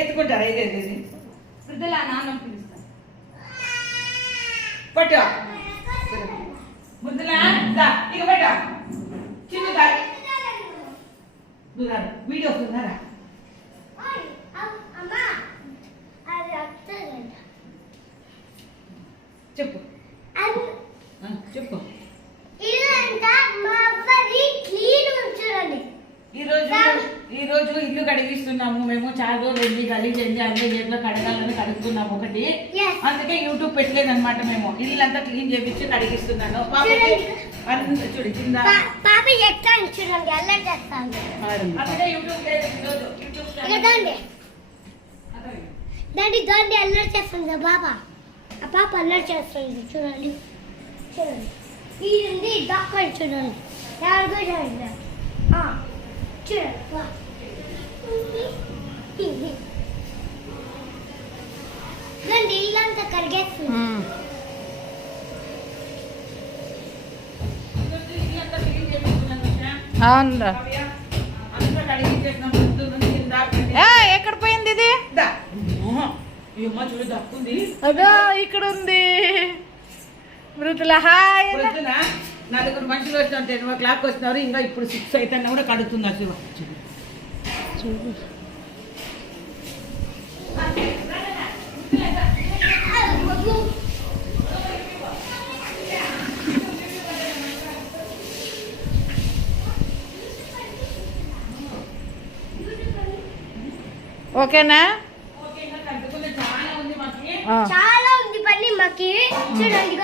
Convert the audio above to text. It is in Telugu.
ఎత్తుకుంటారా ఇదేది వృద్ధులా నాన్న పిలుస్తా పట్టు ముద్దులా ఇక పట్ట చిన్న వీడియో వస్తుందారా చెప్పు చెప్పు ఈ రోజు ఇల్లు కడిగిస్తున్నాము మేము చాలా రోజులు గలీజ్ అయింది అన్ని చేతిలో కడగాలని కడుగుతున్నాము ఒకటి అందుకే యూట్యూబ్ పెట్టలేదు అనమాట మేము ఇల్లు అంతా క్లీన్ చేపించి కడిగిస్తున్నాను చూడు కింద అందుకే యూట్యూబ్ దాన్ని దాన్ని అల్లరి చేస్తుంది బాబా ఆ పాప అల్లరి చేస్తుంది చూడండి చూడండి ఇది డాక్టర్ చూడండి చూడండి చూడండి ఇల్లంతా కరిగేస్తుంది అవును ఎక్కడ పోయింది ఇది చూడు దక్కుంది అదో ఇక్కడ ఉంది మృతుల హాయ్ నలుగురు మనుషులు వచ్చిన 10 o'clock వచ్చినారు ఇంకా ఇప్పుడు 6 అయితే కూడా కడుగుతున్నారు శివ చూడు ఓకేనా చాలా ఉంది పని మాకి చూడండి